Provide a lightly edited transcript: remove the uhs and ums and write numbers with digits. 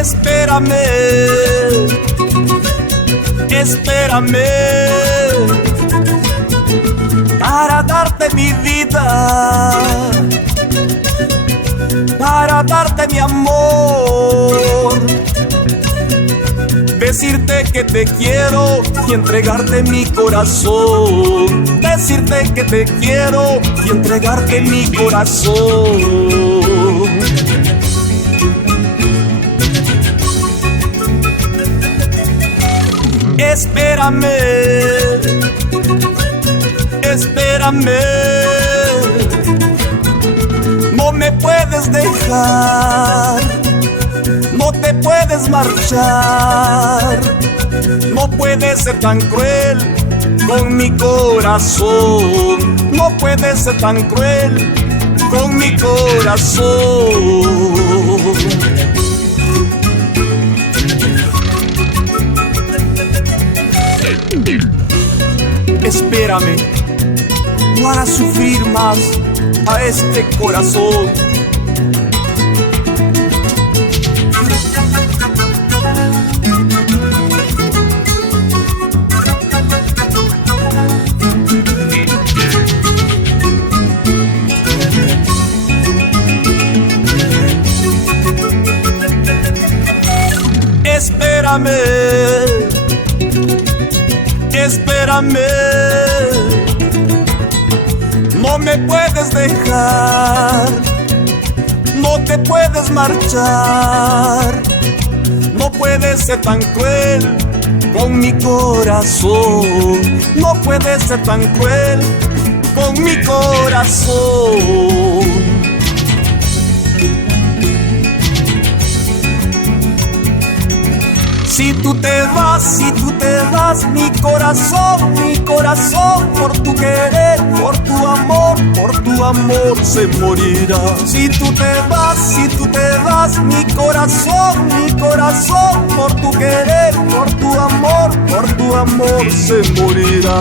Espérame, espérame, para darte mi vida, para darte mi amor, decirte que te quiero y entregarte mi corazón, decirte que te quiero y entregarte mi corazón. Espérame, espérame, no me puedes dejar, no te puedes marchar, no puedes ser tan cruel con mi corazón, no puedes ser tan cruel con mi corazón. Espérame, no harás sufrir más a este corazón. Espérame, espérame, no me puedes dejar, no te puedes marchar, no puedes ser tan cruel con mi corazón, no puedes ser tan cruel con mi corazón. Si tú te vas, mi corazón, por tu querer, por tu amor se morirá. Si tú te vas, mi corazón, por tu querer, por tu amor se morirá.